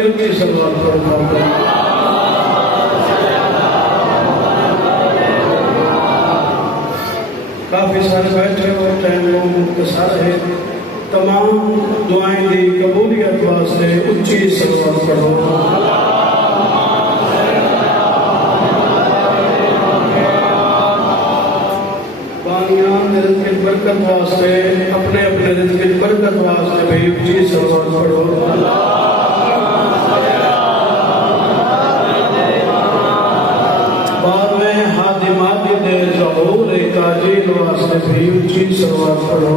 मेरी उच्ची सलवात पढ़ो। काफ़ी सारे बैठे हो, टाइम मुख्तसर है। तमाम दुआएं दी कबूलियत वास्ते उच्ची सलवात पढ़ो। बानियां रिज़्क़ की बरकत वास्ते अपने अपने रिज़्क़ की बरकत वास्ते भी उच्ची सलवात पढ़ो। बाद में हादिमात दे ज़हूर काजिल वास्ते भी उच्ची सलवात पढ़ो।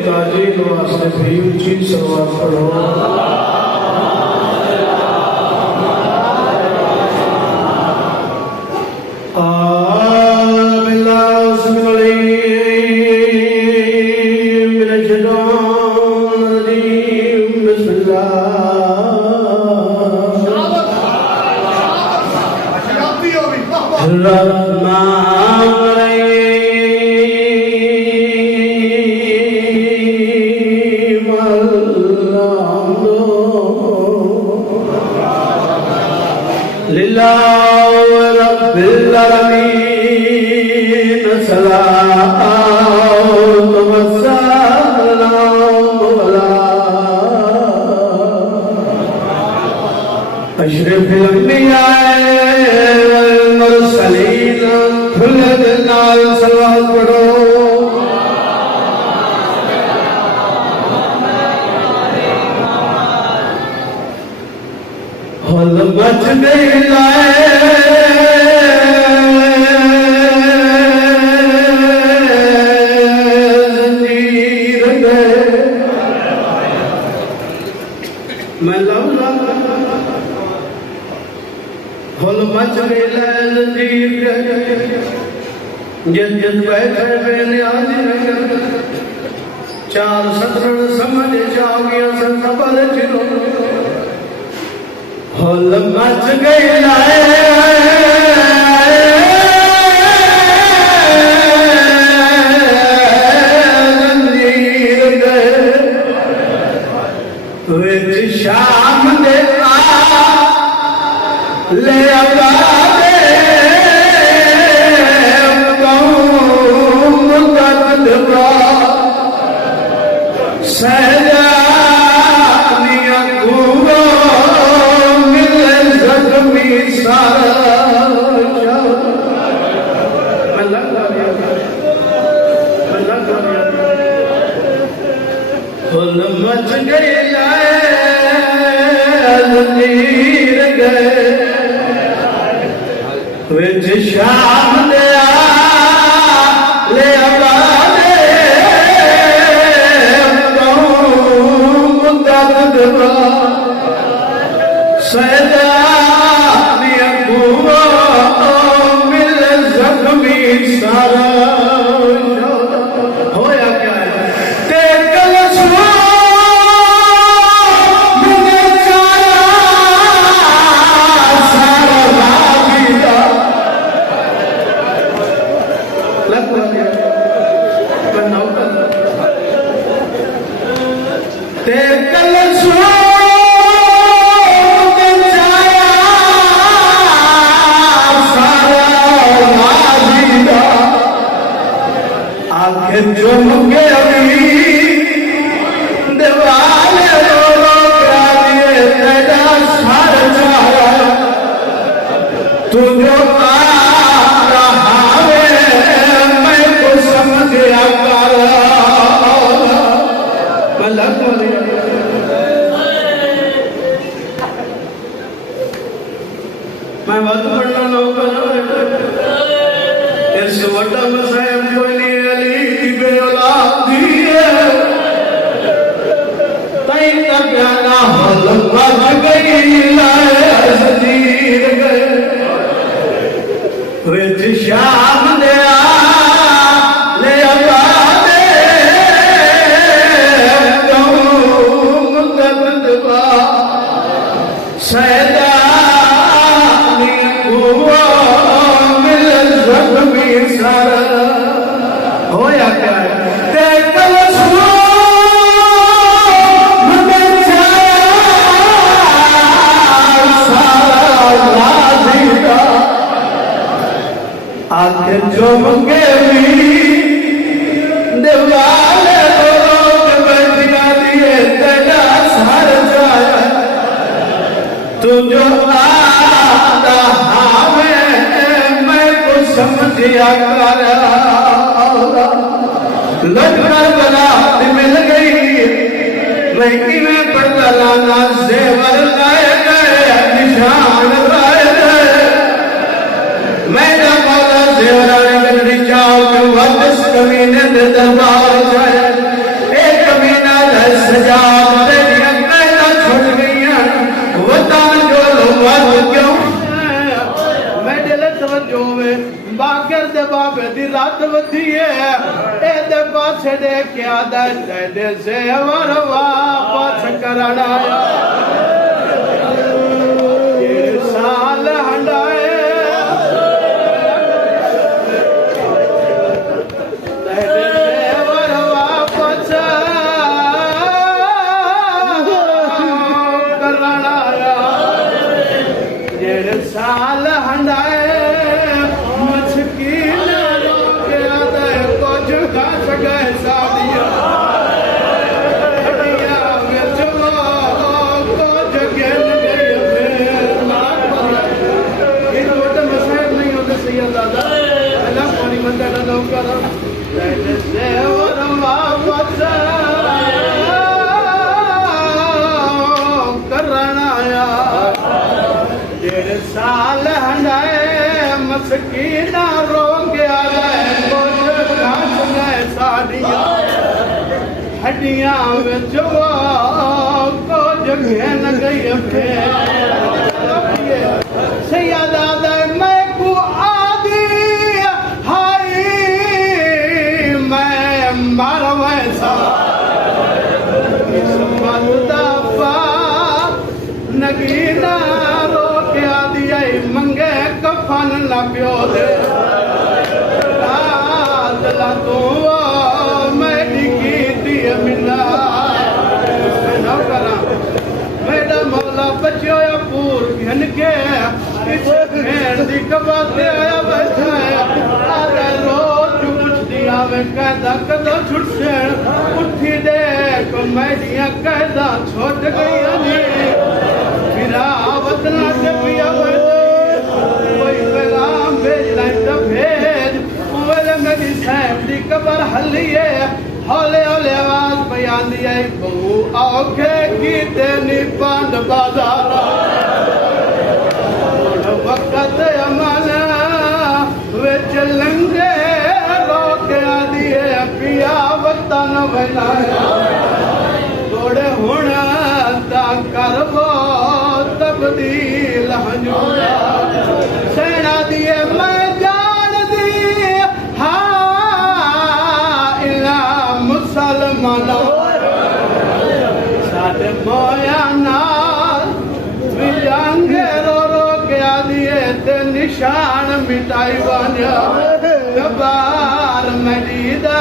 काजिल वास्ते भी उच्ची सलवात पढ़ो। चार सत्र समझ जाओगे खबर चलो हल मच गई शाम दे ले शाम दे ले सदा मिल जख्मी सारा होया क्या है ते कल मैं बात पढ़ना लोग इस वड्डा मसाइब कोई नहीं अली की बेऔलाद दी है तई का प्याला हल बज गई लाए हज़ीर गए विच शाम दे ले आबादे कौम दबदबा सैदा हुआ दिया कर लटकर बना मिल गई मैं इन्हें पढ़ता लाना जेवर लाए गए निशान लाए गए मैं ना मौला जेवराने गंदी चाव के वापस कमीने दे दरबार जाए एक कमीना दे सजा तेरी अक्ल छुट गई वतन जो लोग क्यों मैं दिल तवज्जो में बागर दे बाबे दी रात वधी है ए दे पाछे दे क्या दे से वरवा पाछ करना ये साल हंडाए साल हंडाए मछकी कुछ घास गए सादिया साल हंडाए मस्कीना रो गया साड़ियाँ हड्डियाँ को जगह न गई सैयदा मैं को आदि हाई मैं मार वैसा नगीना मंगे कफन न पियो दे दला तो मैं की मिला न करा मेरा मौला बच्चो या पूर घन के भेड़ दी कबाते आया बैठा आधा रोज कुछ दिया में कैदा कदा छुट से उठी दे को मैडिया कैदा छोड़ गई मेरा वतना से पिया मेरी सैमली कबर हलिए हौले हौले आवाज बयान दिए बहु औखे की तेनी पान बाजार वक्त अमन विच लंगे रोके दिए पिया वतन बनाया थोड़े हुण ता करवो तब्दील हजूरा सेना दिए मैं साढ़े मोया नाल विजांगे रो के दिए ते निशान मिटाई बनिया कबार मरीदा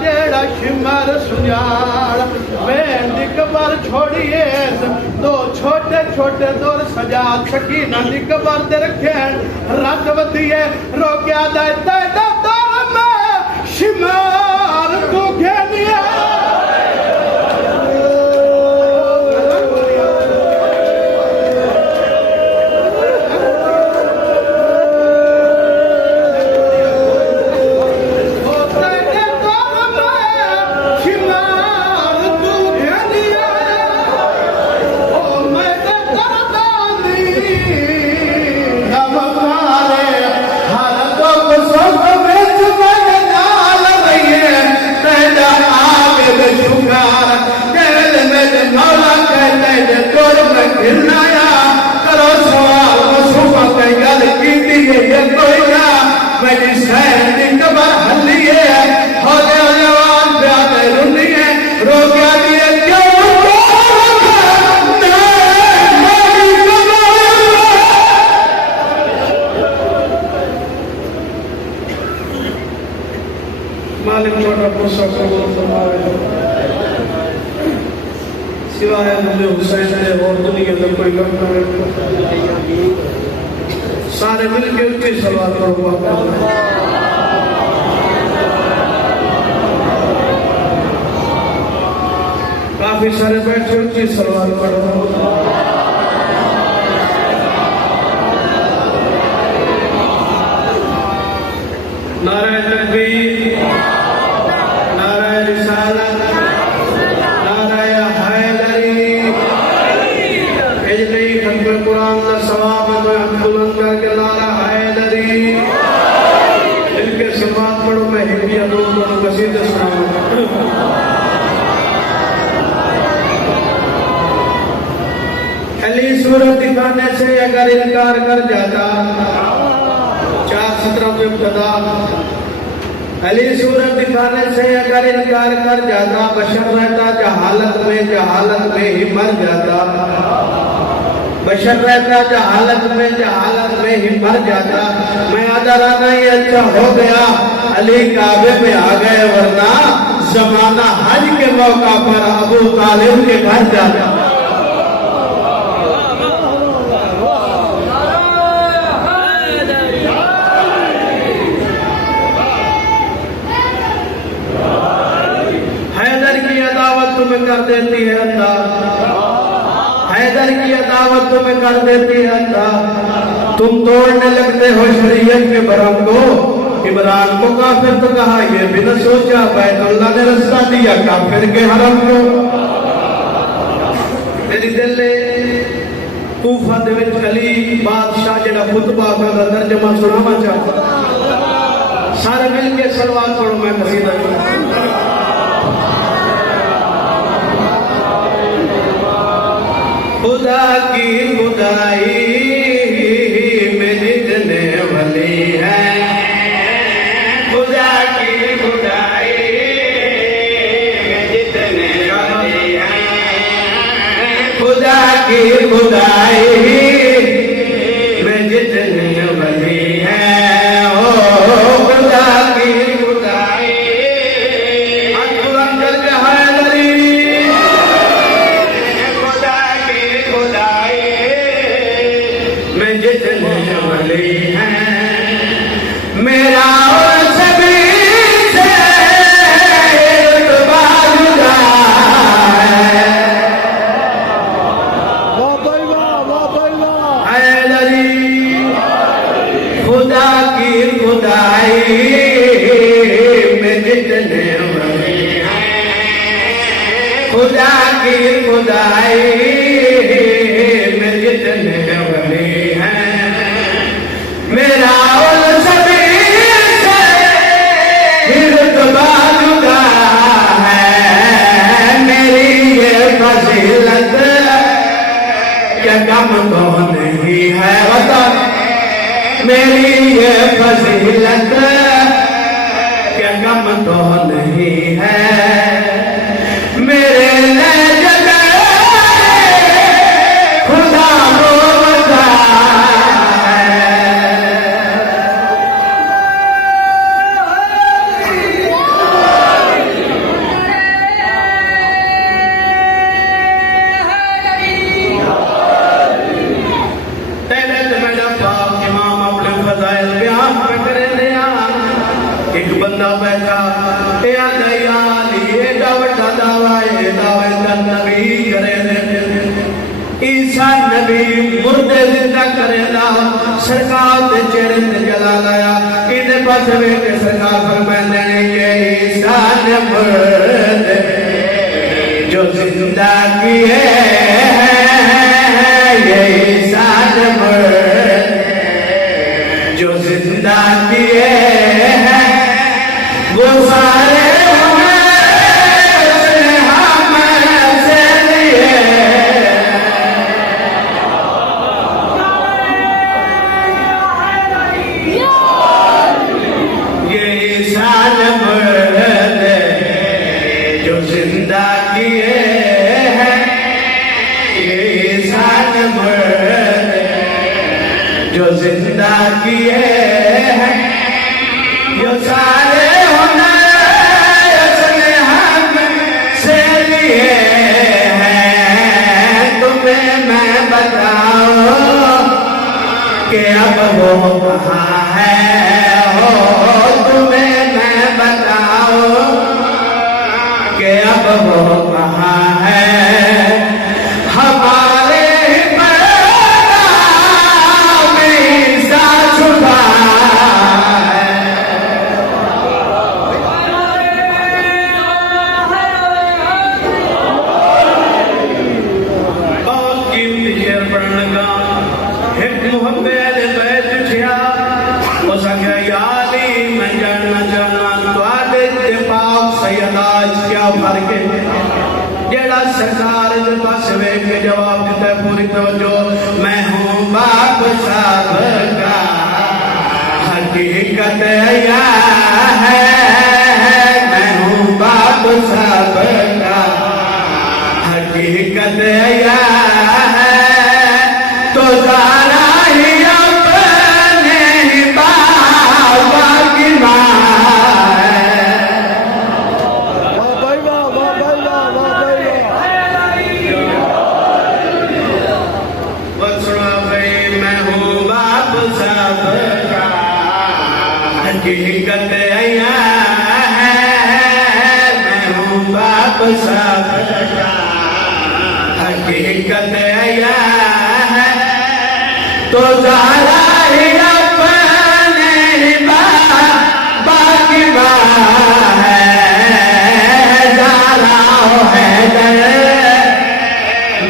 जेड़ा शिमर सुजान बेंद कबर छोड़िए दो छोटे छोटे दौर सजा सकी नदी कबर दे रखे रात वधिए रो के दे दौर में शिमर को घेनिया करो सवाल मसूफा कई गल की कोई ना मेरी सैन कबर हलिए हौले हौले आवाज प्यादे रुनिए रो गया दिए क्यों मालिक छोटा पोसा कबूल फरमावे सिवाय मुझे हुसैन ने और दुनिया में कोई गम न सारे मिलके उनके सवाल करो काफी सारे बैठे उनके सवाल करो अली सूरत दिखाने से अगर इनकार कर जाता, 4:17 पे मुब्तदा, अली सूरत दिखाने से अगर इनकार कर जाता, बशर रहता जहालत में ही मर जाता, बशर रहता जहालत में ही मर जाता। मैं आदराना ही अच्छा हो गया, अली काबे में आ गए, वरना जमाना हज के मौका पर अबू तालिब के घर जाता। हैदर की अदावत तुम्हें कर देती है अल्लाह, हैदर की अदावत तुम्हें कर देती है अल्लाह। तुम तोड़ने लगते हो शरीयत के बरम को, इमरान को काफिर तो कहा, ये भी न सोचा बैतुल्लाह ने रास्ता दिया काफिर के हरम को। मेरी दिल ने कूफा दे विच अली बादशाह जेड़ा खुतबा करदा तर्जमा सुनावा चाहता, सारे मिलके सलवात पढ़ो, मैं कसीदा खुदा की खुदाई में जितने वली हैं, खुदा की खुदाई में जितने वली हैं, खुदा की खुदाई में जितने वली हैं, ओ खुदा की खुदाई। अकबर करके हैदरी में जितने वली हैं, मेरा और सभी से रुतबा जुदा है। हैदरी खुदा की खुदाई में जितने वली हैं, खुदा की खुदाई में जितने वली हैं, मेरा उन सभी से रुतबा जुदा है। मेरी ये फजीलत क्या कम तो नहीं है, बता मेरी ये फजीलत क्या कम तो नहीं है। मेरे एक बंदा बैठा एडा वड्डा दावा नबी करे, ईसा नबी मुर्दे जिंदा करेगा, सरकार के चेहरे से जला लाया। इन्हें पास के सरकार फरमाते हैं ये ईसा ने मुर्दे जो जिंदा किए हैं, ये ईसा ने मुर्दे जो जिंदा किए हैं, वो सारे हमसे लिए। ये ईसान मुर्दे जो जिंदा किए हैं, ये ईसान मुर्दे जो जिंदा किए हैं, जो सारे कि अब वो कहाँ है, हो तुम्हें मैं बताऊं कि अब वो कहाँ है। हमारे पैगाम ईसा छुपा है, बहुत कीमती शेर पढ़ने का एक मुहब्बत बैठ छिया, उस आखिर याली मैं जानना चाहना तो आदे पाक सैयदाज क्या फर्क है। सरकार के पास वेख के जवाब देता है, पूरी तवज्जो। मैं हूँ बाप सबका, हकीकत या है, मैं हूँ बाप सबका, हकीकत या है, तो जाना ही अपने ही बाबा की माँ है। सुना भाई, मैं हूँ बाप सबका, हकीकत या है, मैं हूँ बाप सबका, हकीकत या है, तो ज़ारा ही अपने ही बाबा की माँ है। ज़ारा है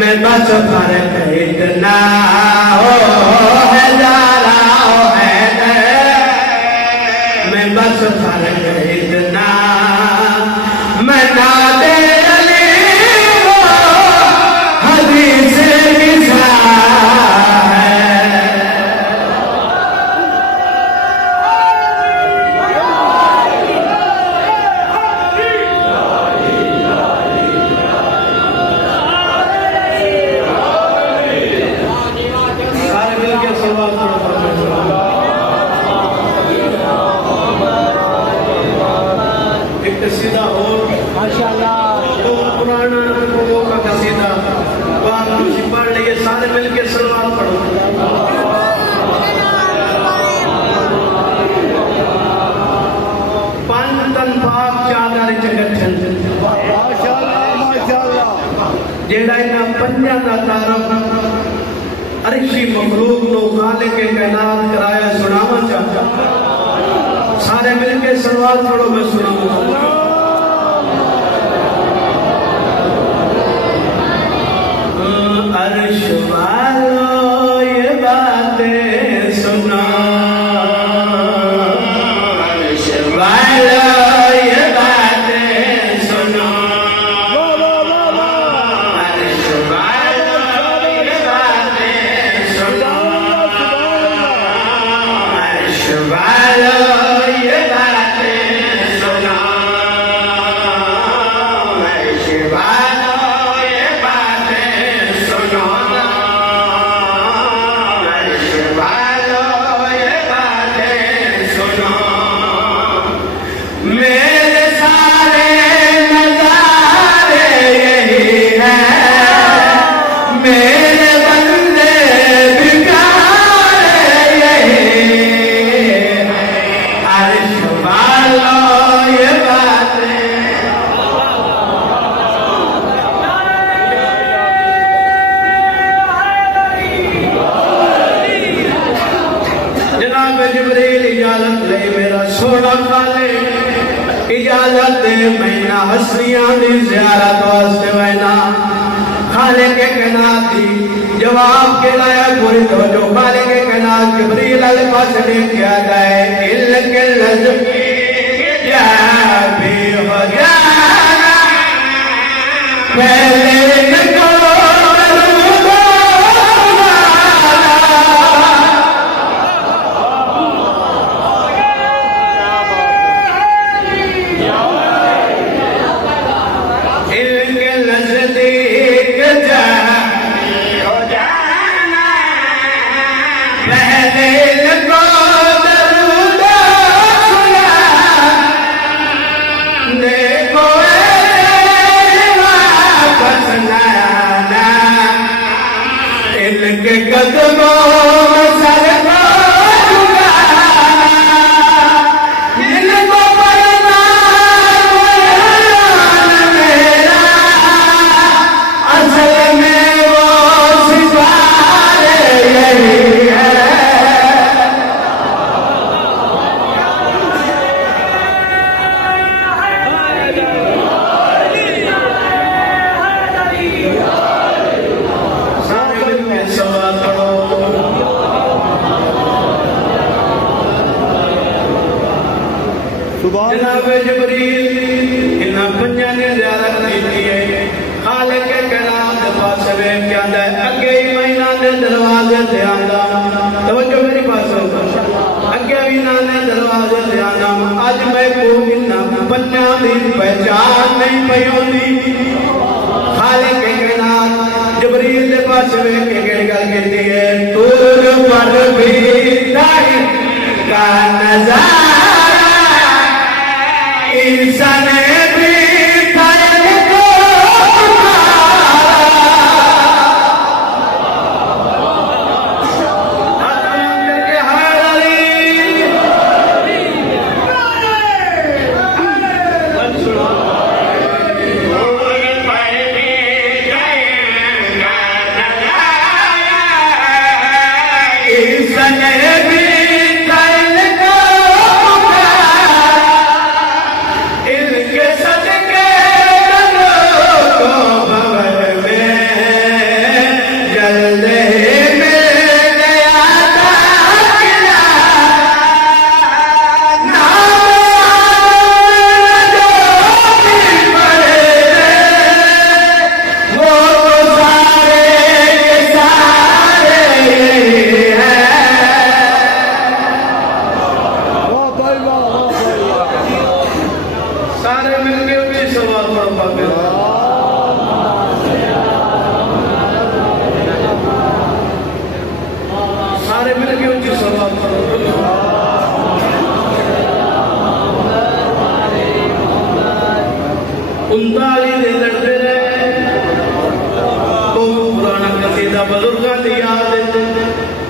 मैं बस फर्क इतना हो है, ज़ारा है मैं बस फर्क इतना, मैं ना दे अली हो हदीस किसा है। सारे मिलकर सलवात पढ़ो। एक कसीदा और तो पुराना लोगों का कसीदा बात तुझे पढ़ लिए, सारे मिलके सलवात पढ़ो। पंज तन पाक चादर जगत जेड़ा इन्हां पंजां दा तारफ अरशी मखलूक नो खालिक कायनात कराया सुनावा चाहता। सारे मिलके सलवात पढ़ो, मैं सुनाऊंगा। अर्श वालों ये बातें सुनो, अर्श वालों ये बातें सुनो, अर्श वालों ये बातें सुनो, अर्श वालों ये बातें सुनो, अर्श वालों ये बातें सुनो, अर्श वालों ये बातें सुनो। मेरे सारे नज़ारे यही है, मेरे बंदे बिगाड़े यही है, अर्श वालों ये बातें। जनाब जिब्रील इजाजत ले मेरा सोना खाले, इजाजत दे महीना हस्तियां दी ज़ियारत वास्ते वैना खाले के कायनात दी जवाब के लाया पूरी तवज्जो। खाले के कायनात जिब्रील अल पास लेके गए, इल्ल के लज़्मी क्या भी हो जाना पहले को इनके कदमों में सर को झुकाना, जिनको पढ़ना मेरा असल में वो सितारे यही है। जनाब जिब्रील इन्हां पंजां ने ज़ियारत की है, खालिक के आंदा अगे ही महीना दे दरवाजे ते आंदा तवज्जो मेरी बात सुनो अगे भी ना ने दरवाजे ते आंदा अज मैं को इन्ना बन्ना दी पहचान नहीं पई होंदी खालिक कायनात जबरील दे पास वे के केड़ी गल कहती है तूर पर भी दाई का नजारा इंसान भी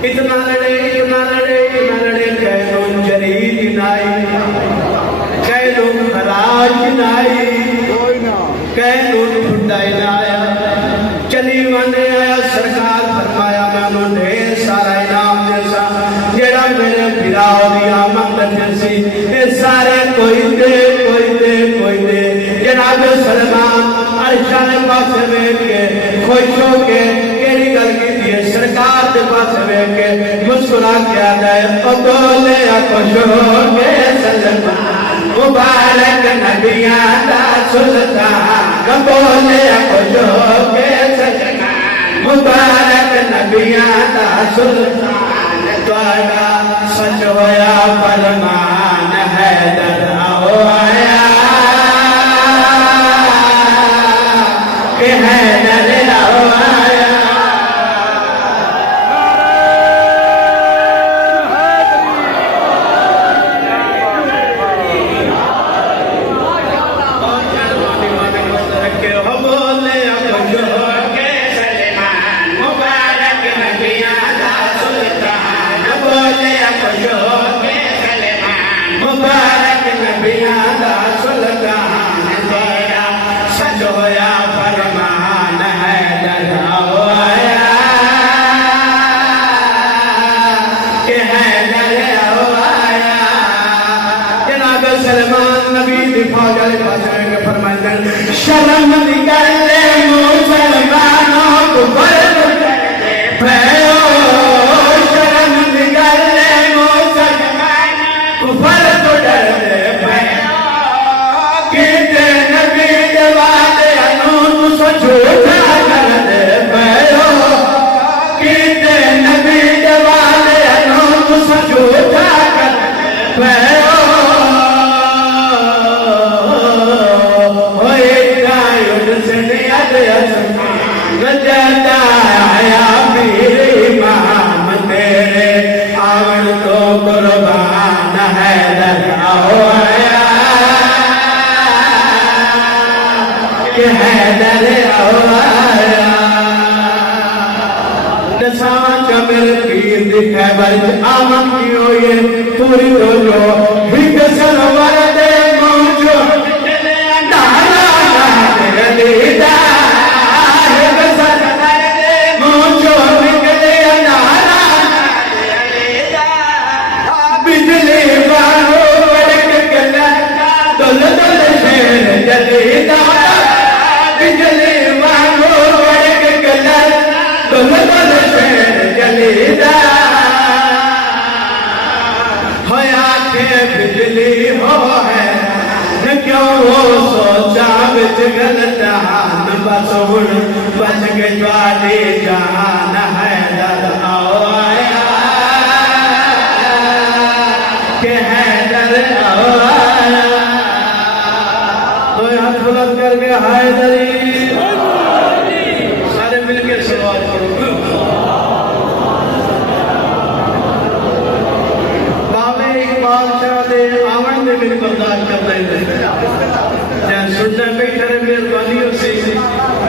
इतना लड़े कह लो जरीद नाई कह लो खराज नाई कह लो फुंडाई नाया चली वाने आया सरकार फरमाया मैं ढेर सारा इनाम जैसा जेड़ा मेरे बिराओ दी आमद जैसी ये सारे कोई दे जनाब सलमान अर्शा ने पास वेख के खुश हो के केड़ी गल की सरकार के पास वेख के मुस्कुरा के आदा है बोले खुश हो के सलमान मुबारक नबियां दा सुल्तान बोले खुश हो के सलमान मुबारक नबियां दा सुल्तान तुहाडा सच होया फरमान है दराओ आया के है दराओ आया शर्म निकल मुसलमानों को शर्म निकल मुसलमानों को फर तो डरते किते नबी जवाले अनून सचोटा करते भयो किते नबी जवाले अनून सचोटा करते भयो आया मेरे इमाम तेरे आवन तो कुर्बान है दराओ आया कि है दराओ आया दसां कमर पीर दिखे बर्ज आमन कियो ये पूरी तो जो हिक सनवर दे मौजो नाला गलीदा बिजली हो है क्यों वो सोचा बिच गलत हान बस हुण बच के ज्वाल अली जान हैदर आया के हैदर आया। तो हाथ बुलंद करके हैदरी सारे मिलकर सवाल करो। बाबे एक बादशाह दे आवन दे मेरी बर्दाश्त करता ही जैन सुनने बैठे रहे मेहरबानी से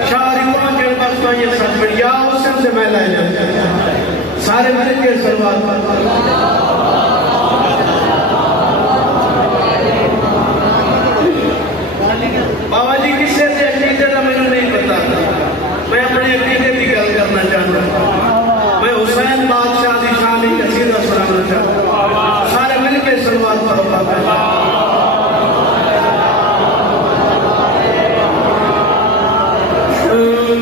शारी पहुंचे बस तो ये सब बढ़िया उसन से मैं ला जाता सारे मिलकर सवाल बाबा जी किससे से अकीदे का मैंने नहीं पता मैं अपने अकीदे की गल करना चाहता मैं हुसैन बादशाह की शान एक अकीदा सुनाना चाहता सारे मिलकर सवाल करो बाबा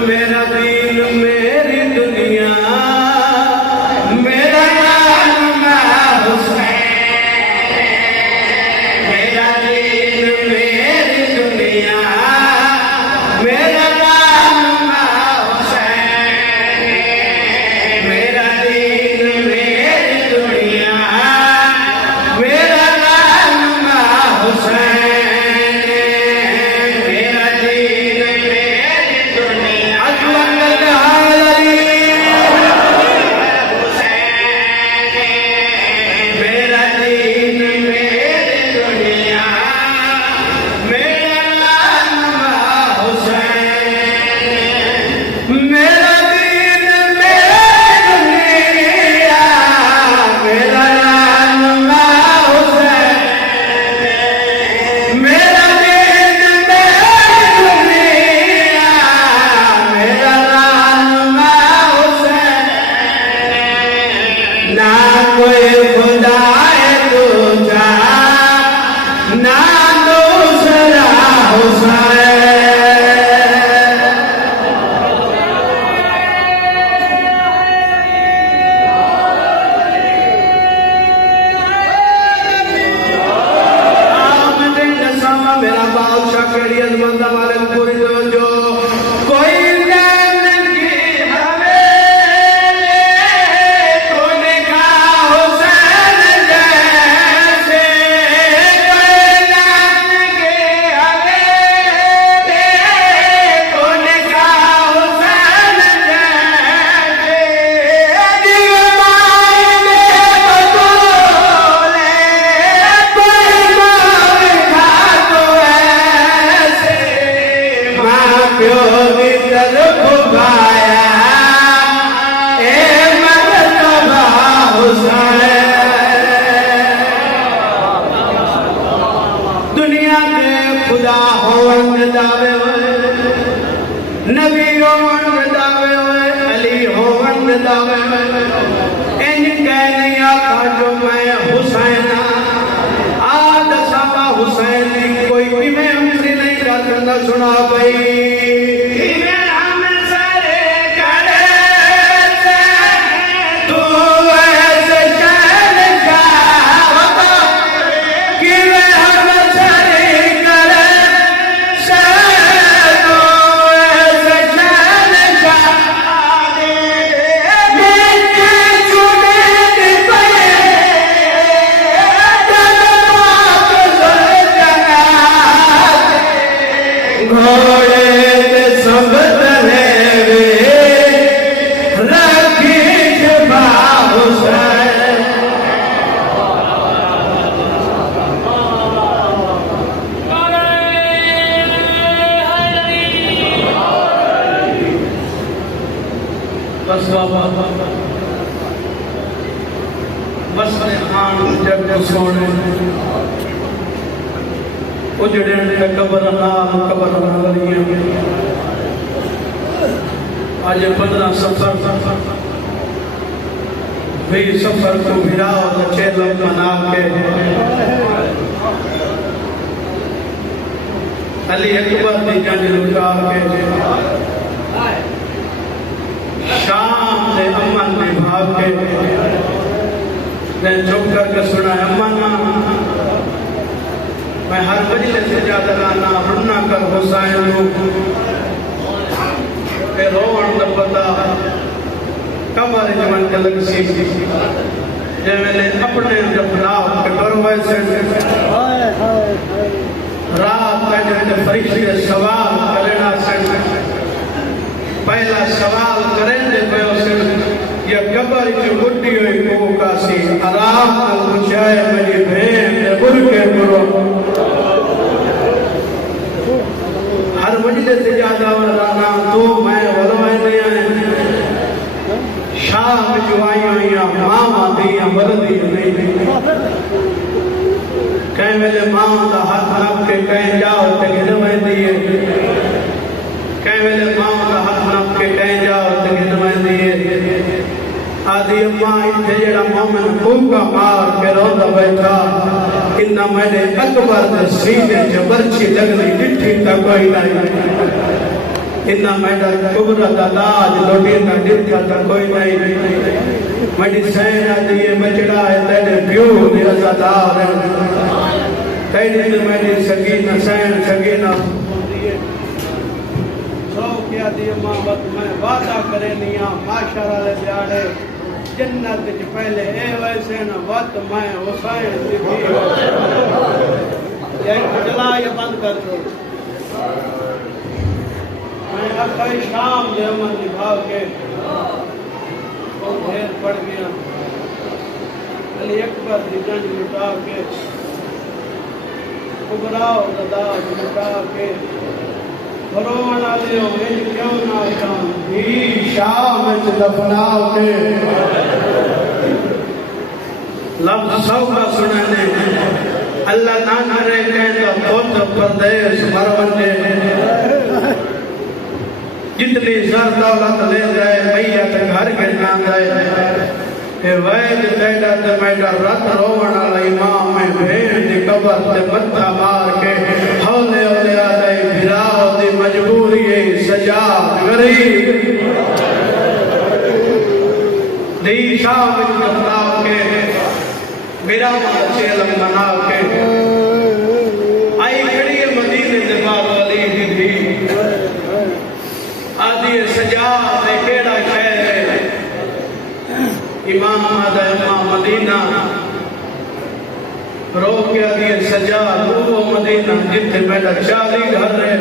मेरा दीन मेरी दुनिया मेरा नाम हुसैन मेरा दीन मेरी दुनिया मेरा नाम हुसैन मेरा दीन मेरी दुनिया मेरा नाम हुसैन मेरा दीन मेरी दुनिया मेरा दीन मेरी दुनिया मेरा नाम हुसैन मेरा दीन मेरी दुनिया मेरा नाम हुसैन मेरा दीन मेरी दुनिया मेरा नाम हुसैन ना कोई खुदा है दूजा ना दूसरा हुसैन। आमने नसामा मेरा बादशाह केड़ी अजमत वाले पूरी तवज्जो कोई नैन की हवेली कोने का हुसैन जैसे कोई नैन की हवेली कोने का हुसैन जैसे दीवाने बतूले कोई मार खा तो ऐसे माँ प्यो की तरफ गाया ए मर्तबा हुसैन। दुनिया के खुदा होवन दावे हुए नबी होवन दावे हुए अली होवन दावे हुए इन कहने आखा जो मैं हुसैन आज साबा हुसैन की कोई भी मैं उम्र नहीं करना सुना भाई हम सारे करे तू ऐसे शहंशाह होता कि हम सारे करे तू ऐसे शहंशाह मेरे चुने पे घोड़े पे सब तरह वे रखी शबा हुसैन। बस बाबा बस खान जब सोने उजड़े कबर आज 15 सफर वे सफर को भिड़ा चेलम बना के अली अकबर की जंग लुटा के शाम से अमन में भाग के मैं चुप करके सुना अमन मैं हर मजलिस से ज्यादा लाना रुना कर हुसैन रोन का पता कमर जमन कलक सी जेवेले अपने दफनाव के बरवाए से रात के फरिश्ते सवाल करना से पहला सवाल करेंगे पयो से ये कबर की गुड्डी हुई को कासी आराम नाल पूछाए मेरी भेन ने बुरके करो हर मजलिस से ज्यादा वरना तो मैं वलवाए नहीं आए शाम जो आई मामा दिया बरदी नहीं कहीं वेले मामा का हाथ नाप के कहीं जाओ तो गिन में दिए कहीं वेले मामा का हाथ नाप के कहीं जाओ तो गिन में दिए आदि अम्मा इतने जरा मोमिन भूखा मार के रोंदा बैठा इन्ना मैंने अकबर के सीने च बरछी लगनी डिठी तक कोई नहीं इन्ना मैंने कुबरा का ताज लोटी का डिठा तक कोई नहीं मेरी सैन आदि ये बचड़ा है तेरे प्यो ने अज़ादार तेरी तो मेरी सगीना सैन सगीना सौ क्या दी अम्मा वक्त मैं वादा करे निया माशाअल्लाह ले प्यारे जन्नत च पहले ए वैसे न वत मैं हुसैन दिखी ये चला ये बंद कर दो मैं अखई शाम जे अमन निभा के और ढेर पड़ गया अली अकबर दी जंग लुटा के कुबराओ दादा लुटा के भरोना ले मैं क्यों ना जाऊं भी शाम च दफनाओ के लफ्ज सौका सुनाने अल्लाह ना करे कहता पुत्र परदेश मरवने जितनी सर दौलत ले जाए मैया ते घर गिरना जाए ए वैद तेरा ते मेरा रत रोवण वाला इमाम में भेड़ दी कबर ते मत्था मार के हौले हौले आ जाए भिराओ दी मजबूरी है सजा गरीब दी शाम दफनाओ के मेरा चेलम बना के आई खड़ी मदीने दे बाग वाली दी आदि सजा दे केड़ा शहर है इमाम आदा इमाम मदीना रो के आदि सजा वो मदीना जिथे मेरा 40 घर है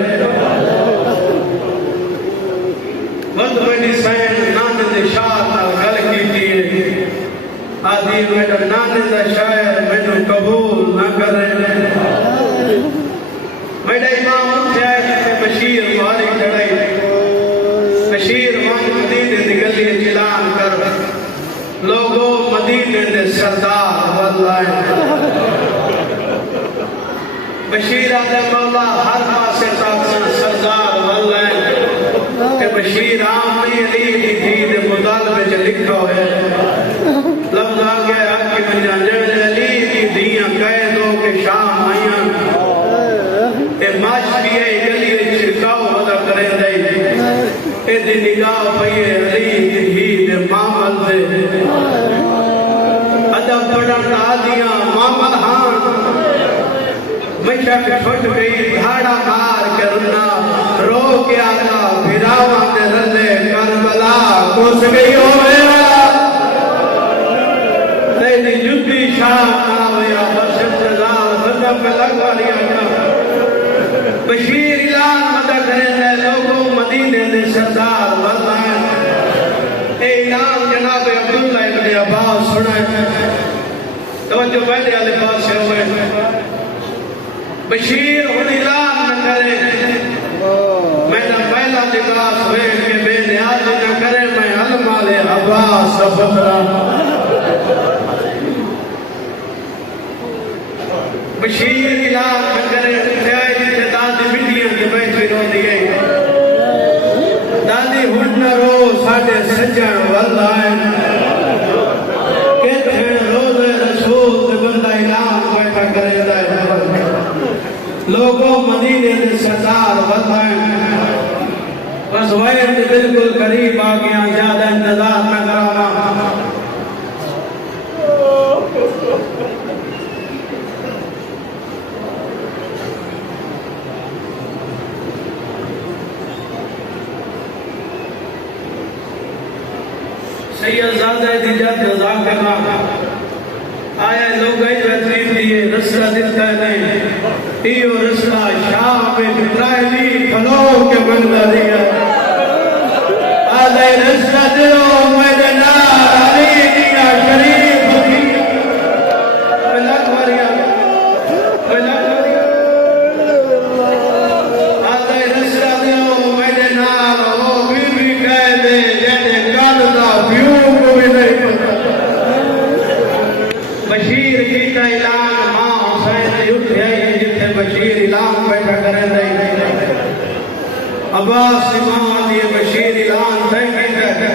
वद मेरी सैन नाने दे शाह नाल गल कीती है आदि मेरा नाने दा शायर मैनू कबूल ना करे मेरा इमाम उठे जिथे बशीर वाली चढ़ाई बशीर वाली मदीने दी गली ऐलान कर लोगों मदीने दे सरदार वल्लाह बशीर आदे मौला हर पासे ताकन सरदार वल्लाह के बशीर आम अली दी थी दे मुतालबे च लिखा है लफ्ज आ गया कि मंजाने अली दी दियां कैद हो के शाम आईया ए माशकी है गली छिड़काओ अदा करे दे ए दी निगाह पई अली दी दे मामल दे अदा पढ़न आदियां मामल हां मशक छुट गई धाड़ा मार के रुना रो के आका भिरावा दे रले करबला कोस गई हो मेरा तेरी जुद्दी शाम आया बसत लाल बदम पे लगा लिया बशीर इलान मदा करे ने लोगों मदीने दे सरदार वल्लाह ए इनाम जनाब अब्दुल्ला इब्न अब्बास सुना तवज्जो पहले वाले पास से हुए बशीर हुन ऐलान न करे मैंने पहला लिबास हुए के बेनियाज न करे मैं अलमा ले अब्बास फतरा बशीर ऐलान न करे जिथे दादी बिटियां के बैठी रोंदी है दादी हुन न रो साडे सजण वल्लाह के रोज़े रसूल ते बंदा ऐलान बैठा करेंदा है लोगों मदीने के सरदार वल्लाह बस वक्त बिल्कुल करीब आ गया ज्यादा इंतजार न करावा सैयदजादे दी जद रजा करना आया लोग वजीर दिए रस्ता दिता ने इो रस्ता शाह पे इब्राहिमी खलो के बंदा दिया आले रस्ता दिलो मेरे नाल अली दिया शरीफ की बला वारिया आले रस्ता दिलो मेरे नाल ओ बीबी कह दे जेने कल दा व्यू को भी नहीं पता बशीर की का ऐलान मां हुसैन उठे जिथे बशीर ऐलान बैठा करे नहीं अब्बास इमाम दी बशीर ऐलान नहीं कहता